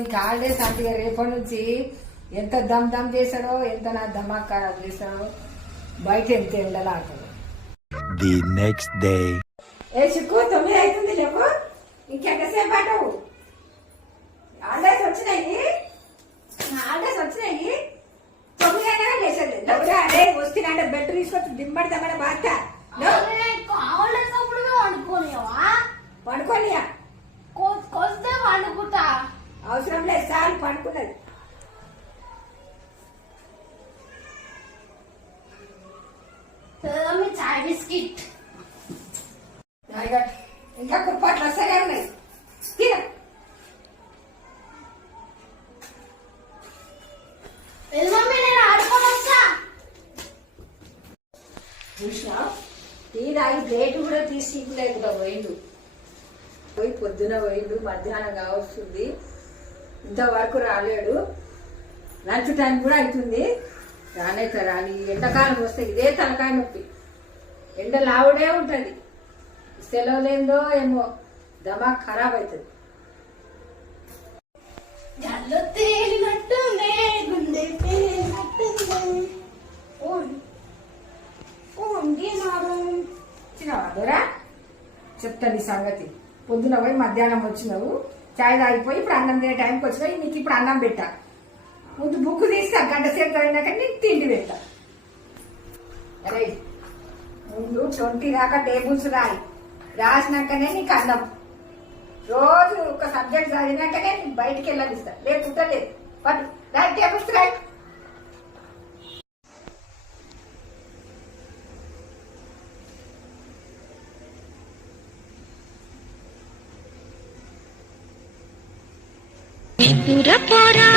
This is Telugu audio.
ఇంకా హాలిడేస్ అంటే రేపటి నుంచి ఎంత దమ్ దమ్ చేశాడో, ఎంత నా ధమాక్ ఖరాబ్ చేశాడో, బయట ఎంత ఎండలా ఆటలు. The next day. ఏ చిక్కు 9 అవుతుంది లేవు, ఇంకెంతసేపు ఆటవు? హాలిడేస్ వచ్చినాయి, 9 అయినా లేచలేదు. అదే వస్తున్నా బెడ్ తీసుకొచ్చి దిమ్మడదామని బాధ పడుకోనియా, పండుకుంటా. అవసరం లేదు, సార్లు పడుకున్నది. చాయ్ బిస్కెట్ ఇంకా కుప్పట్లు వస్తానే ఉన్నాయి, తిన. మమ్మీ నేను ఆడుకొని వస్తా. చూసినా టీ తాగి ప్లేట్ కూడా తీసుకులేకుండా పోయి పొద్దున పోయిండు, మధ్యాహ్నం కావస్తుంది, ఇంతవరకు రాలేడు. లంచ్ టైం కూడా అవుతుంది, రానైతే రాని. ఎండాకాలం వస్తే ఇదే తలకాయ నొప్పి, ఎండ లావుడే ఉంటుంది. సెలవు లేదో ఏమో దమాక్ ఖరాబ్ అవుతుంది. జల్లు తేలినట్టుందే, గుండె తేలినట్టుందే. చిన్నవాడురా చెప్తాను ఈ సంగతి. పొద్దున పోయి మధ్యాహ్నం వచ్చినావు, చాయ్ తాగిపోయి ఇప్పుడు అన్నం తినే టైంకి వచ్చినావు. నీకు ఇప్పుడు అన్నం పెట్టా, ముందు బుక్ తీస్తా, గంట సేపు అయినాక నీకు తిండి పెట్టా. అరే ముందు 20 దాకా టేబుల్స్ రాయి, రాసినాకనే నీకు అన్నం. రోజు ఒక సబ్జెక్ట్ చదివినాకనే నీకు బయటికి వెళ్ళనిస్తా, లేకుంటా లేదు. బట్ రాయి, టేబుల్స్ రాయి. నిద్దుర పోరా